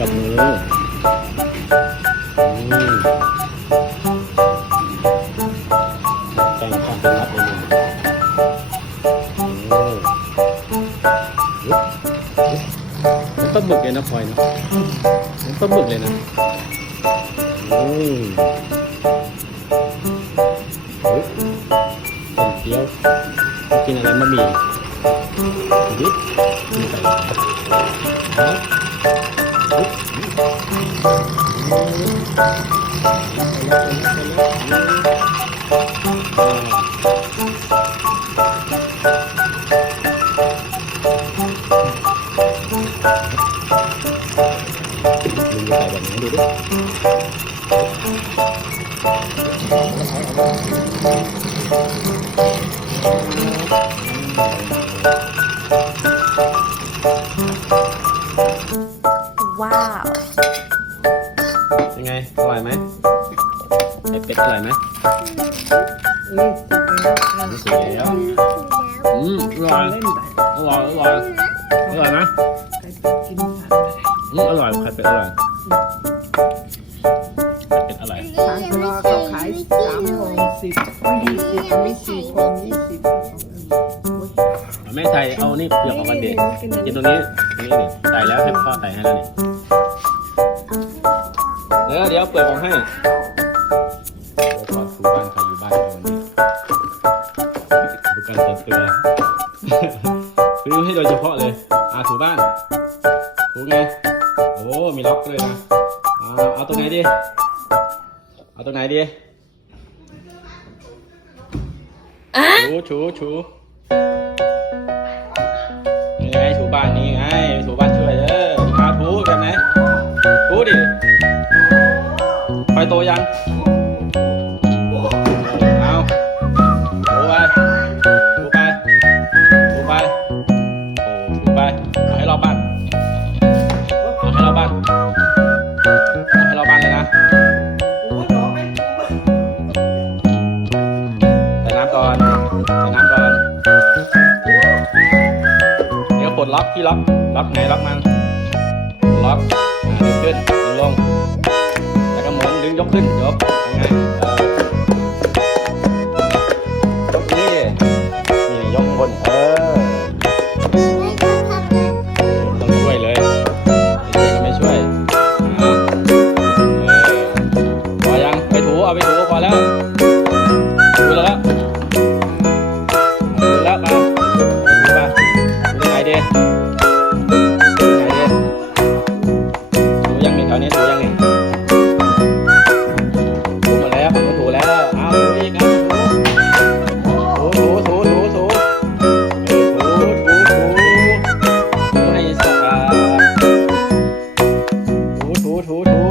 กับมือ มีไก่แบ อืมอร่อยไข่เป็ดอร่อยไข่เป็ดอร่อยทางตลาดเขาขายสามโมงสิบก็ยี่สิบมีสี่คนยี่สิบแม่ไทยเอานี่เปลือกออกกันเด็กกินตรงนี้ตรงนี้เนี่ยใส่แล้วให้พ่อใส่ให้แล้วเนี่ยเดี๋ยวเดี๋ยวเปลือกออกให้ ชูชูนี่ไงถูบ้านนี่ไงถูบ้านช่วยเด้อมาถูกันไหมถูดิไฟโตยัง ที่ล็อกล็อกไงล็อกมันล็อกดึงขึ้นดึงลง แล้วก็หมุนดึงยกขึ้นยกยังไง ถูถู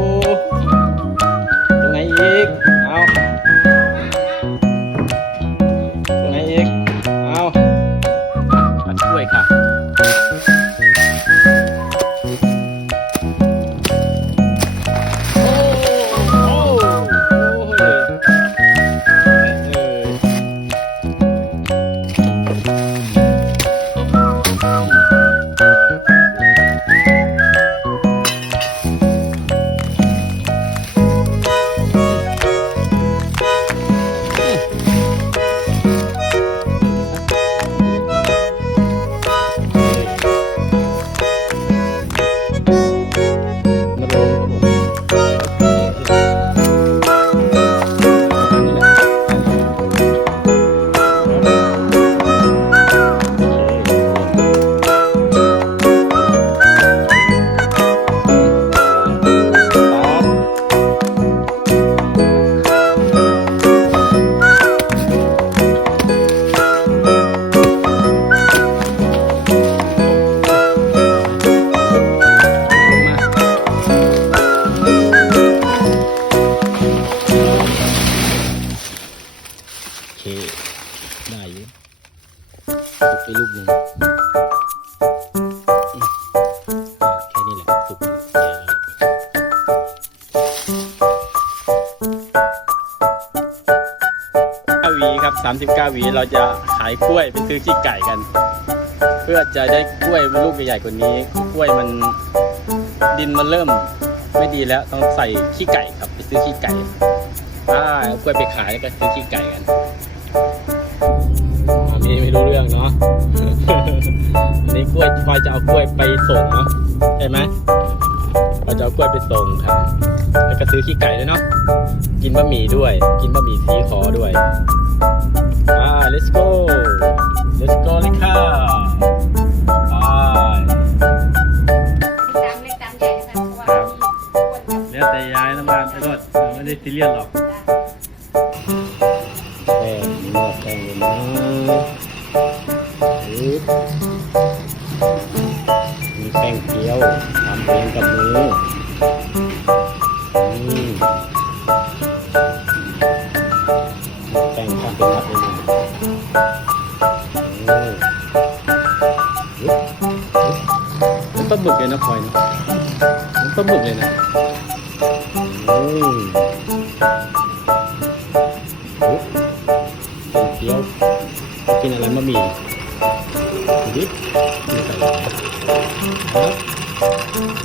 สุกไปลูกหนึ่งอืมอะแค่นี้แหละสุกแล้วเก้าหวีครับ39วีเราจะขายกล้วยไปซื้อขี้ไก่กัน เพื่อจะได้กล้วยมันลูกใหญ่ๆกว่านี้ กล้วยมันดินมันเริ่มไม่ดีแล้วต้องใส่ขี้ไก่ครับไปซื้อขี้ไก่อ่ากล้วยไปขายแล้วก็ซื้อขี้ไก่กัน รู้เรื่องเนาะ อันนี้กล้วยพลอยจะเอากล้วยไปส่งเนาะใช่ไหมพลอยจะเอากล้วยไปส่งค่ะ แล้วก็ซื้อขี้ไก่ด้วยเนาะ กินบะหมี่ด้วย กินบะหมี่สีขอด้วย อ่า let's go let's go เลยค่ะไปตามเล็กตามใหญ่นะคะเพราะว่ามีคนกับแล้วแต่ย้ายน้ำมันไปรถไม่ได้ซีเรียสหรอก ทำเองกับมือนี่แป้งข้ามเป็นมัดเลยนะโอ้ปึ๊บปึ๊บมันปลาหมึกเลยนะพลอยนะมันปลาหมึกเลยนะอืมโอ้เป็นเกี๊ยวกินอะไรมะหมี่ดูดิมีอะไรครับ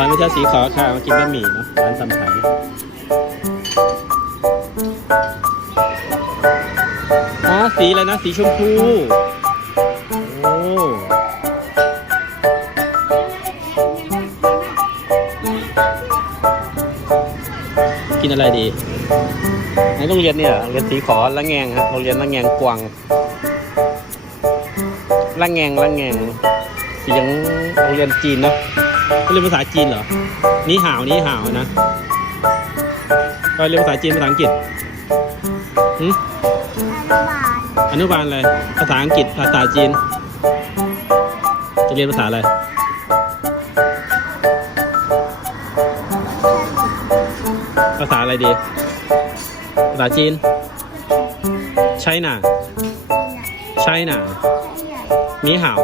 อ่านไม่ใช่สีขาวค่ะมากินบะหมี่เนาะร้านตำไทยอ๋อสีอะไรนะ สีชมพู โอ้กินอะไรดีในโรงเรียนเนี่ยเรียนสีขอละแงงครับโรงเรียนละแงงกวางละแงงละแงงเสียงโรงเรียนจีนเนาะ เขาเรียนภาษาจีนเหรอ นี่หาวนี่หาวนะก็เรียนภาษาจีนภาษาอังกฤษหืมอนุบาลอะไร ภาษาอังกฤษ ภาษาจีน จะเรียนภาษาอะไร ภาษาอะไรดี ภาษาจีน ใช่น่ะ ใช่น่ะ นี่หาว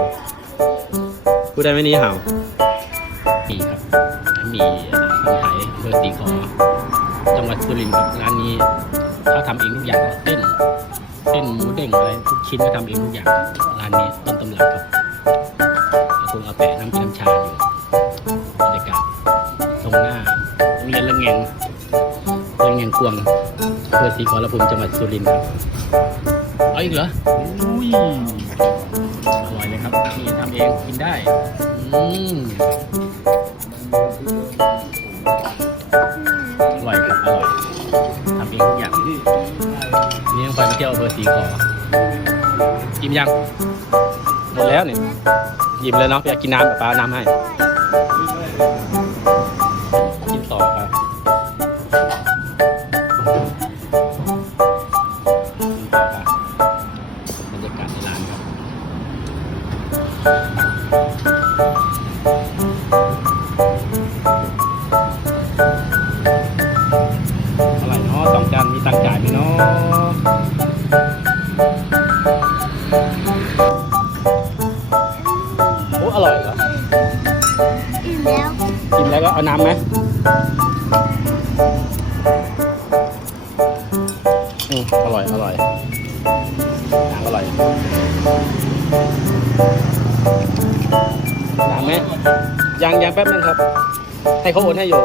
พูดได้ไหมนี่หาว รินทร์ครับร้านนี้เขาทำเองทุกอย่างครับเส้นเส้นหมูเด้งอะไรทุกชิ้นก็ทำเองทุกอย่างร้านนี้ต้นตำรับครับอาคงอาแปะน้ำกินน้ำชาอยู่บรรยากาศตรงหน้าโรงเรียนละแงงละแงงกวงอำเภอศรีขอรภูมิจังหวัดสุรินทร์ครับเอาอีกเหรออุ้ยอร่อยเลยครับนี่ทำเองกินได้อืม เที่ยวอำเบอร์สีขอกินยังหมดแล้วเนี่ยหยิบเลยเนาะไปกินน้ำป้าเอาน้ำให้กินต่อไปกินต่อไปบรรยากาศในร้านครับอร่อยเนาะสองจานมีตังค์จ่ายไหมเนาะ เอาน้ำไหมอืมอร่อย อร่อยน้ำอร่อยน้ำไหมยังยังแป๊บนึงครับ ให้เขาโอนให้อยู่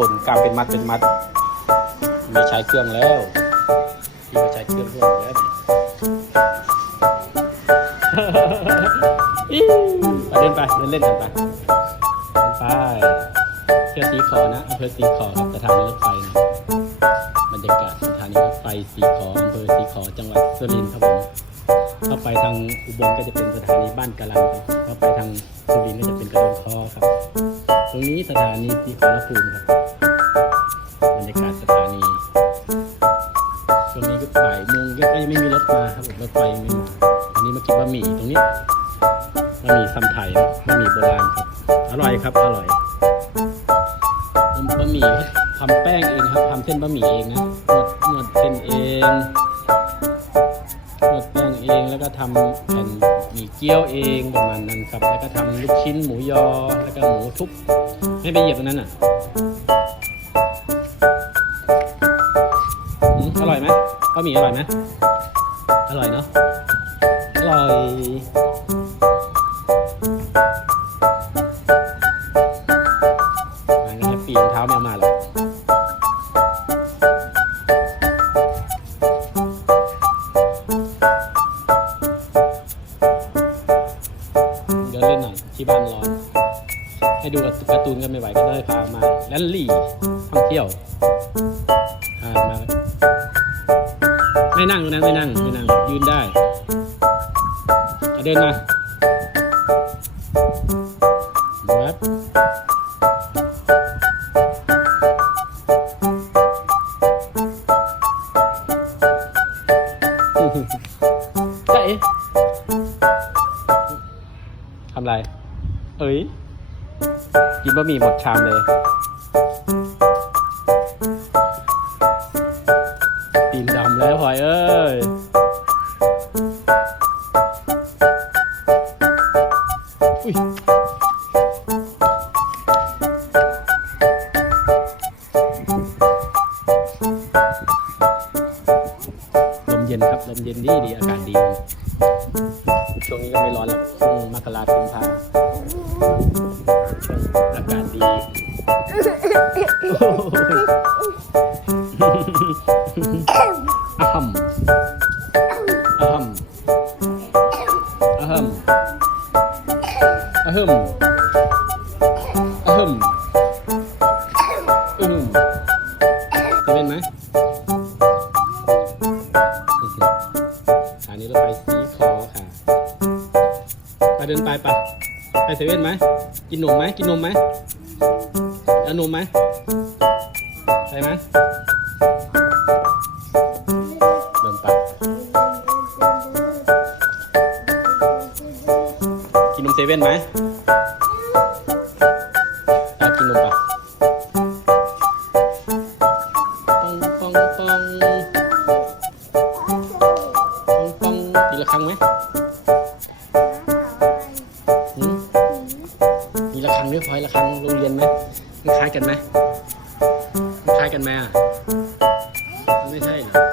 คนกล้ามเป็นมัดเป็นมัด ไม่ใช้เครื่องแล้วพี่ก็ใช้เครื่องทั่วไปแล้วไปเดินไปเดินเล่นกันไปเดินไปเที่ยวสีขอนะอำเภอสีขอครับสถานีรถไฟนะบรรยากาศสถานีรถไฟสีขออำเภอสีขอจังหวัดสุรินทร์ครับผมเข้าไปทางอุบลก็จะเป็นสถานีบ้านกะลันครับเข้าไปทางสุรินทร์ก็จะเป็นกระโดนคอครับ ตรงนี้สถานีสีขอละภูมิครับ หมี่ทำแป้งเองครับทำเส้นบะหมี่เองนะนวดนวดเส้นเองนวดแป้งเองแล้วก็ทำแผ่นหมี่เกี๊ยวเองประมาณนั้นครับ แล้วก็ทำลูกชิ้นหมูยอแล้วก็หมูทุบไม่ไปเหยียบตรงนั้นอะอืมอร่อยไหมบะหมี่อร่อยไหมอร่อยเนาะอร่อย ร้อนให้ดูการ์ตูนกันไม่ไหวก็เลยพามาแลนลี่ท่องเที่ยวพามาไม่นั่งนะไม่นั่งไม่นั่งยืนได้เดินมาะหมี่หมดชามเลย ตีนดำแล้วพลอยเอ้ยอุ้ย เซเว่นไหม กินนมไหม กินนมไหมเอานมไหมไปไหมเดินไปกินนมเซเว่นไหม กันไหมคล้ายกันไหมอะไม่ใช่เหรอ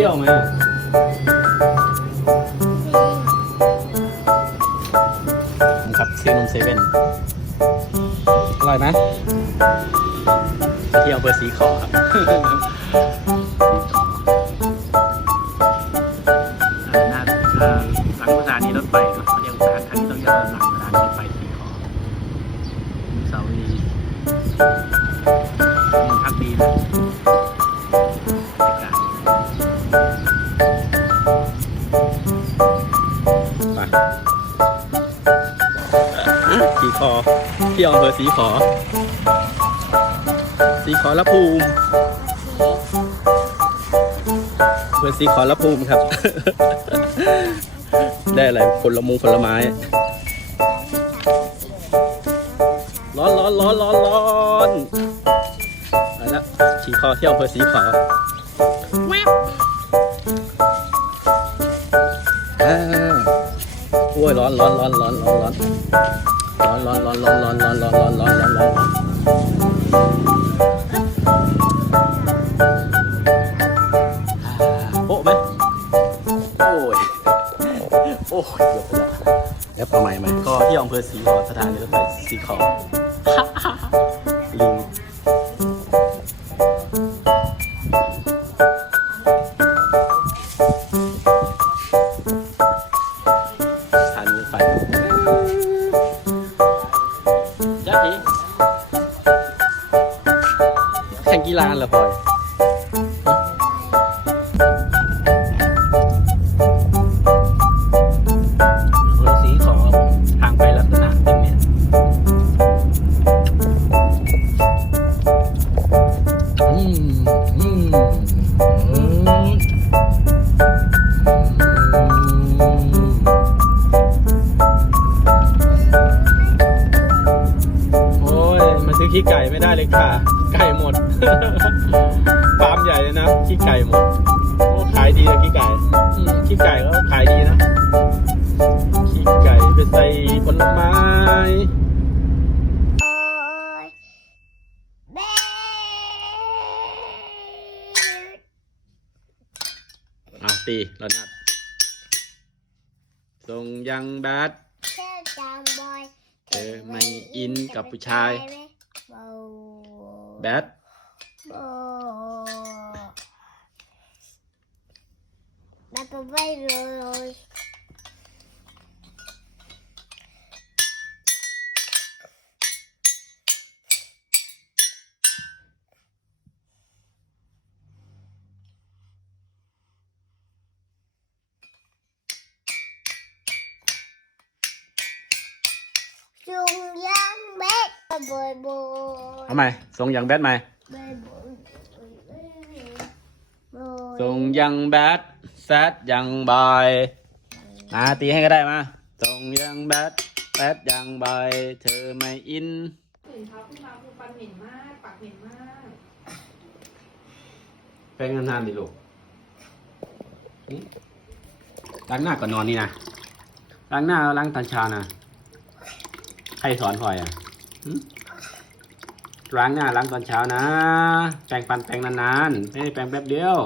รี้ยวไหมอะผมครับซื้อนมเซเว่นอร่อยไหมไปเที่ยวอำเภอสีขอครับ เที่ยวอำเภอสีขอ สีขอละภูมิเพื่อสีขอละภูมิครับ ได้อะไรผลมงผลไม้ ร้อนร้อนร้อนร้อนร้อนไปละขี่คอเที่ยวอำเภอสีขอแวบอ่าโอ้ยร้อนร้อนร้อนร้อนร้อนร้อน อนร้อนร้อนร้อนร้อนร้อนร้อนร้อนร้อนร้อนร้อนโป๊ะไหมโอ้ยโอ้ยเดี๋ยวไปละเดี๋ยวเอาใหม่ไหมก็ที่อำเภอสีขอสถานีรถไฟสีขอ เลยค่ะไก่หมดฟาร์มใหญ่เลยนะขี้ไก่หมดโอ้ขายดีเลยขี้ไก่อืมขี้ไก่ก็ขายดีนะขี้ไก่ไปใส่ผลไม้โอ้ยเบ๊เอาตีระนาดส่งยังแบดเชื่อจังบอยเธอไม่อินกับผู้ชาย bat Bye bye, Rose. บ็ดบอยบอยเอาใหม่ส่งยังแบดใหม่บอยบอยบอยส่งยังแบดแซดยังบอยมาตีให้ก็ได้มาส่งยังแบดแบดยังบอยเธอไม่อินตื่นเช้าขึ้นมาคือฟันเหม็นมากปากเหม็นมากแป้งนานๆดิลูกล้างหน้าก่อนนอนนี่นะล้างหน้าแล้วล้างตอนเช้านะใครสอนพลอยอะหึ ล้างหน้าล้างตอนเช้านะ แปรงฟันแปรงนานๆ ไม่ได้แปรงแป๊บเดียว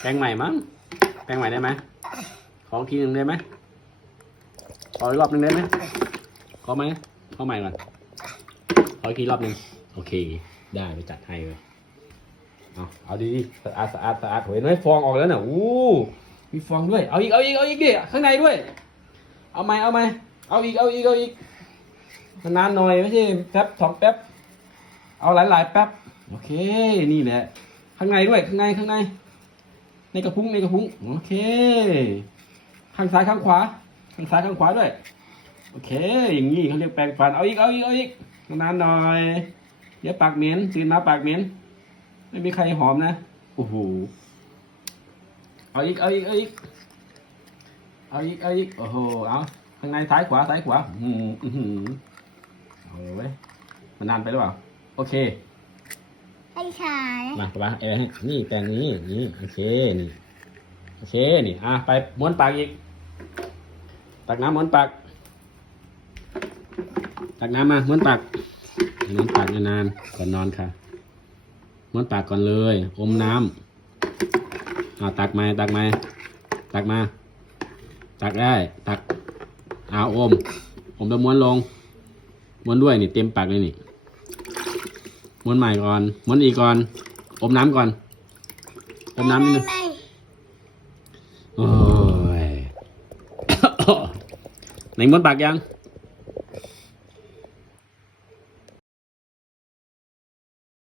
แปรงใหม่มั้ง แปรงใหม่ได้ไหม ขอทีหนึ่งได้ไหม ขออีกรอบหนึ่งได้ไหม ขอไหม ขอใหม่ก่อน ขออีกทีรอบหนึ่งโอเค ได้ไปจัดให้เลย เอาเอาดีๆสะอาดสะอาดสะอาดเห็นไหมฟองออกแล้วเนี่ยอู้มีฟองด้วย เอาอีก เอาอีก เอาอีกดิ ข้างในด้วย เอาไหมเอาไหมเอาอีก เอาอีก เอาอีก นานๆหน่อยไม่ใช่แป๊บสองแป๊บ เอาหลายๆแป๊บ โอเค นี่แหละ ข้างในด้วย ข้างใน ข้างใน ในกระพุ้ง ในกระพุ้ง โอเค ข้างซ้ายข้างขวา ข้างซ้ายข้างขวาด้วย โอเค อย่างนี้เขาเรียกแปรงฟัน เอาอีก เอาอีก เอาอีก นานๆหน่อย เดี๋ยวปากเหม็นตื่นมาปากเหม็น ไม่มีใครหอมนะ โอ้โห เอาอีก เอาอีก เอาอีก เอาอีก เอาอีก โอ้โห เอาข้างในซ้ายขวาซ้ายขวา อืมอือหือ เอาเลยเว้ยมันนานไปหรือเปล่า โอเคให้ฉายมาปะแอร์ให้นี่แปรงนี้นี่โอเคนี่โอเคนี่อะไปม้วนปากอีก ตักน้ำม้วนปาก ตักน้ำมาม้วนปากม้วนปากนานๆก่อนนอนค่ะม้วนปากก่อนเลย อมน้ำเอาตักมาตักมาตักมา ตักได้ ตักเอาอม อมแล้วม้วนลง ม้วนด้วยนี่เต็มปากเลยนี่ม้วนใหม่ก่อนม้วนอีกก่อนอมน้ำก่อนอมน้ำนิดนึงไม่โอ้ยไหนม้วนปากยัง